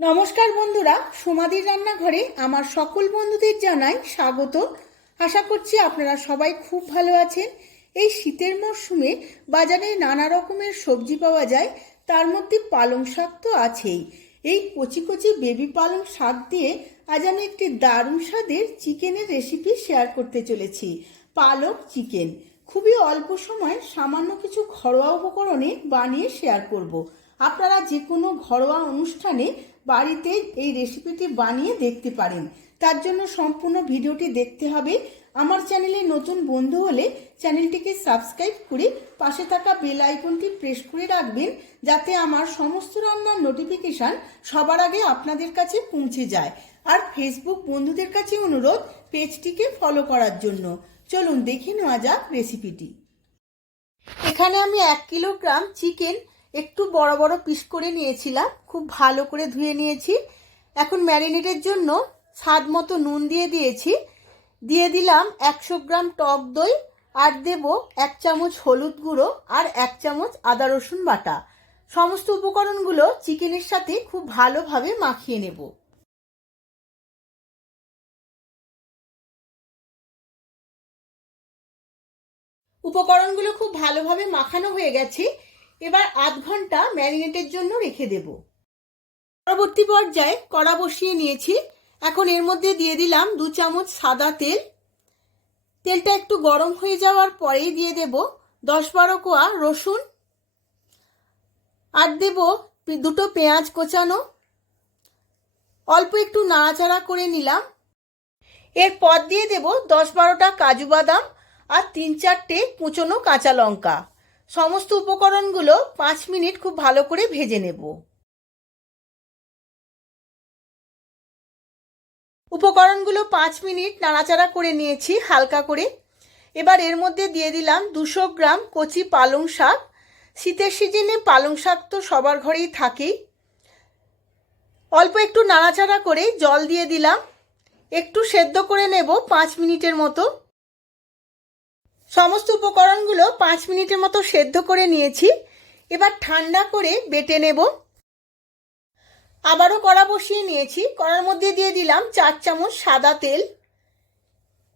নমস্কার বন্ধুরা, সোমাদির রান্নাঘরে আমার সকল বন্ধুদের জানাই স্বাগত। আশা করছি আপনারা সবাই খুব ভালো আছেন। এই শীতের মরশুমে বাজারে নানা রকমের সবজি পাওয়া যায়, তার মধ্যে পালং শাক তো আছেই। এই কচি কচি বেবি পালং শাক দিয়ে আজ আমি একটি দারুণ স্বাদের চিকেনের রেসিপি শেয়ার করতে চলেছি। পালক চিকেন খুবই অল্প সময় সামান্য কিছু ঘরোয়া উপকরণে বানিয়ে শেয়ার করব। আপনারা যে কোনো ঘরোয়া অনুষ্ঠানে বাড়িতে এই রেসিপিটি বানিয়ে দেখতে পারেন। তার জন্য সম্পূর্ণ ভিডিওটি দেখতে হবে। আমার চ্যানেলে নতুন বন্ধু হলে চ্যানেলটিকে সাবস্ক্রাইব করে পাশে থাকা বেল আইকনটি প্রেস করে রাখবেন, যাতে আমার সমস্ত রান্নার নোটিফিকেশান সবার আগে আপনাদের কাছে পৌঁছে যায়। আর ফেসবুক বন্ধুদের কাছে অনুরোধ পেজটিকে ফলো করার জন্য। চলুন দেখে নেওয়া যাক রেসিপিটি। এখানে আমি 1 কিলোগ্রাম চিকেন একটু বড় বড় পিস করে নিয়েছিলাম, খুব ভালো করে ধুয়ে নিয়েছি। এখন ম্যারিনেটের জন্য স্বাদ মতো নুন দিয়ে দিয়েছি, দিয়ে দিলাম 100 গ্রাম টক দই, আর দেব 1 চামচ হলুদ গুঁড়ো আর 1 চামচ আদা রসুন বাটা। সমস্ত উপকরণগুলো চিকেনের সাথে খুব ভালোভাবে মাখিয়ে নেব। উপকরণগুলো খুব ভালোভাবে মাখানো হয়ে গেছে। এবার আধ ঘন্টা ম্যারিনেটের জন্য রেখে দেব। পরবর্তী পর্যায়ে কড়া বসিয়ে নিয়েছি। এখন এর মধ্যে দিয়ে দিলাম 2 চামচ সাদা তেল। তেলটা একটু গরম হয়ে যাওয়ার পরেই দিয়ে দেব 10-12 কোয়া রসুন, আর দেব 2টো পেঁয়াজ কোচানো। অল্প একটু নাড়াচাড়া করে নিলাম। এরপর দিয়ে দেব 10-12টা কাজু বাদাম আর 3-4টে কুচনো কাঁচা লঙ্কা। সমস্ত উপকরণগুলো 5 মিনিট খুব ভালো করে ভেজে নেব। উপকরণগুলো 5 মিনিট নাড়াচাড়া করে নিয়েছি হালকা করে। এবার এর মধ্যে দিয়ে দিলাম 200 গ্রাম কচি পালং শাক। শীতের সিজনে পালং শাক তো সবার ঘরেই থাকেই। অল্প একটু নাড়াচাড়া করে জল দিয়ে দিলাম, একটু সেদ্ধ করে নেব 5 মিনিটের মতো। সমস্ত উপকরণগুলো 5 মিনিটের মতো সেদ্ধ করে নিয়েছি। এবার ঠান্ডা করে বেটে নেব। আবারও কড়া বসিয়ে নিয়েছি। কড়ার মধ্যে দিয়ে দিলাম 4 চামচ সাদা তেল।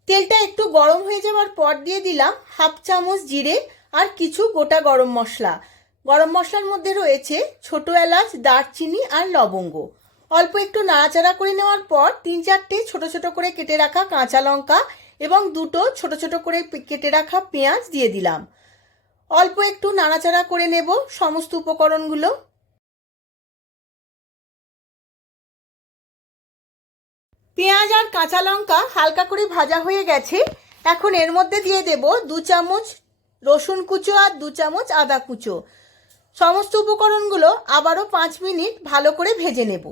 তেলটা একটু গরম হয়ে যাওয়ার পর দিয়ে দিলাম 1/2 চামচ জিরে আর কিছু গোটা গরম মশলা। গরম মশলার মধ্যে রয়েছে ছোট এলাচ, দারচিনি আর লবঙ্গ। অল্প একটু নাড়াচাড়া করে নেওয়ার পর 3-4টে ছোট ছোট করে কেটে রাখা কাঁচা লঙ্কা এবং 2টো ছোট ছোট করে কেটে রাখা পেঁয়াজ দিয়ে দিলাম। অল্প একটু নাড়াচাড়া করে নেব সমস্ত উপকরণগুলো। পেঁয়াজ আর কাঁচা লঙ্কা হালকা করে ভাজা হয়ে গেছে। এখন এর মধ্যে দিয়ে দেব 2 চামচ রসুন কুচো আর 2 চামচ আদা কুচো। সমস্ত উপকরণগুলো আবারও 5 মিনিট ভালো করে ভেজে নেব।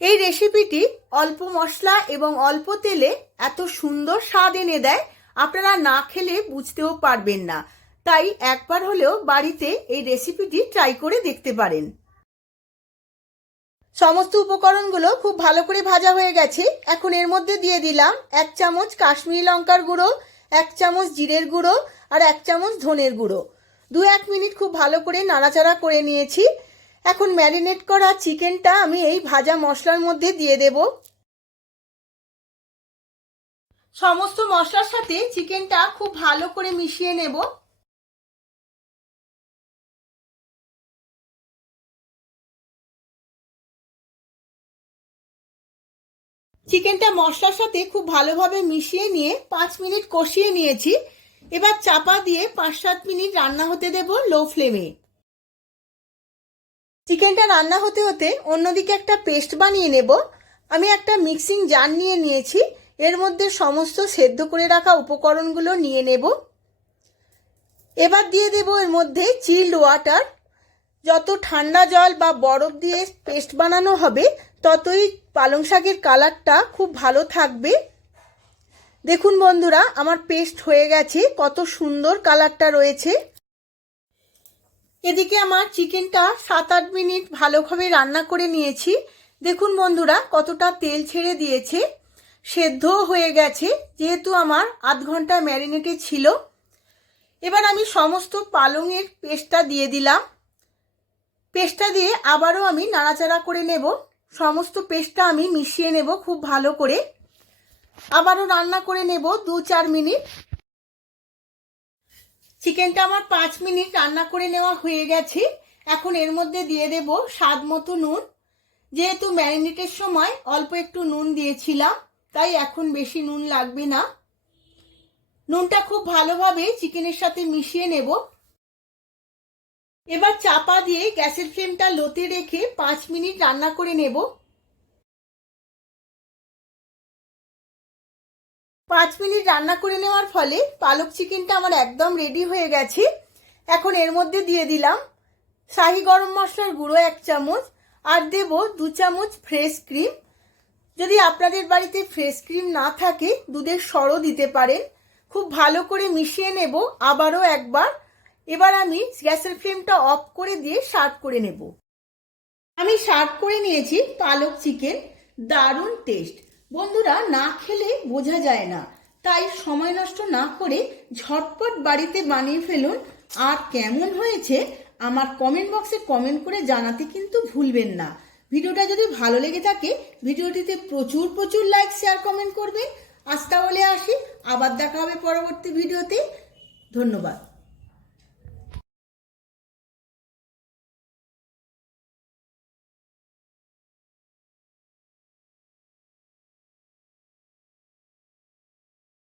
এই রেসিপিটি অল্প মশলা এবং অল্প তেলে এত সুন্দর স্বাদ এনে দেয়, আপনারা না খেলে বুঝতেও পারবেন না। তাই একবার হলেও বাড়িতে এই রেসিপিটি ট্রাই করে দেখতে পারেন। সমস্ত উপকরণগুলো খুব ভালো করে ভাজা হয়ে গেছে। এখন এর মধ্যে দিয়ে দিলাম 1 চামচ কাশ্মীরি লঙ্কার গুঁড়ো, 1 চামচ জিরের গুঁড়ো আর 1 চামচ ধনের গুঁড়ো। 2-1 মিনিট খুব ভালো করে নাড়াচাড়া করে নিয়েছি। এখন ম্যারিনেট করা চিকেনটা আমি এই ভাজা মশলার মধ্যে দিয়ে দেব। সমস্ত মশলার সাথে চিকেনটা খুব ভালো করে মিশিয়ে নেব। চিকেনটা মশলার সাথে খুব ভালোভাবে মিশিয়ে নিয়ে 5 মিনিট কষিয়ে নিয়েছি। এবার চাপা দিয়ে 5-7 মিনিট রান্না হতে দেব লো ফ্লেমে। চিকেনটা রান্না হতে হতে অন্যদিকে একটা পেস্ট বানিয়ে নেব। আমি একটা মিক্সিং জার নিয়ে নিয়েছি। এর মধ্যে সমস্ত সেদ্ধ করে রাখা উপকরণগুলো নিয়ে নেব। এবার দিয়ে দেব এর মধ্যে চিল্ড ওয়াটার। যত ঠান্ডা জল বা বরফ দিয়ে পেস্ট বানানো হবে ততই পালং শাকের কালারটা খুব ভালো থাকবে। দেখুন বন্ধুরা, আমার পেস্ট হয়ে গেছে, কত সুন্দর কালারটা রয়েছে। এদিকে আমার চিকেনটা 7-8 মিনিট ভালোভাবে রান্না করে নিয়েছি। দেখুন বন্ধুরা, কতটা তেল ছেড়ে দিয়েছে, সেদ্ধও হয়ে গেছে, যেহেতু আমার আধ ঘন্টা ম্যারিনেটে ছিল। এবার আমি সমস্ত পালংয়ের পেস্টটা দিয়ে দিলাম। পেস্টটা দিয়ে আবারও আমি নাড়াচাড়া করে নেব। সমস্ত পেস্টটা আমি মিশিয়ে নেব খুব ভালো করে। আবারও রান্না করে নেব 2-4 মিনিট। চিকেনটা আমার 5 মিনিট রান্না করে নেওয়া হয়ে গেছে। এখন এর মধ্যে দিয়ে দেব স্বাদ মতো নুন। যেহেতু ম্যারিনেটের সময় অল্প একটু নুন দিয়েছিলাম, তাই এখন বেশি নুন লাগবে না। নুনটা খুব ভালোভাবে চিকেনের সাথে মিশিয়ে নেব। এবার চাপা দিয়ে গ্যাসের ফ্লেমটা লোতে রেখে 5 মিনিট রান্না করে নেব। 5 মিনিট রান্না করে নেওয়ার ফলে পালক চিকেনটা আমার একদম রেডি হয়ে গেছে। এখন এর মধ্যে দিয়ে দিলাম শাহি গরম মশলার গুঁড়ো 1 চামচ, আর দেব 2 চামচ ফ্রেশ ক্রিম। যদি আপনাদের বাড়িতে ফ্রেশ ক্রিম না থাকে দুধের সরও দিতে পারেন। খুব ভালো করে মিশিয়ে নেব আবারও একবার। এবার আমি গ্যাসের ফ্লেমটা অফ করে দিয়ে সার্ভ করে নেব। আমি সার্ভ করে নিয়েছি পালক চিকেন। দারুণ টেস্ট। বন্ধুরা, না খেলে বোঝা যায় না, তাই সময় নষ্ট না করে ঝটপট বাড়িতে বানিয়ে ফেলুন। আর কেমন হয়েছে আমার কমেন্ট বক্সে কমেন্ট করে জানাতে কিন্তু ভুলবেন না। ভিডিওটা যদি ভালো লেগে থাকে ভিডিওটিতে প্রচুর প্রচুর লাইক, শেয়ার, কমেন্ট করবেন। আজ তাহলে আসি, আবার দেখা হবে পরবর্তী ভিডিওতে। ধন্যবাদ।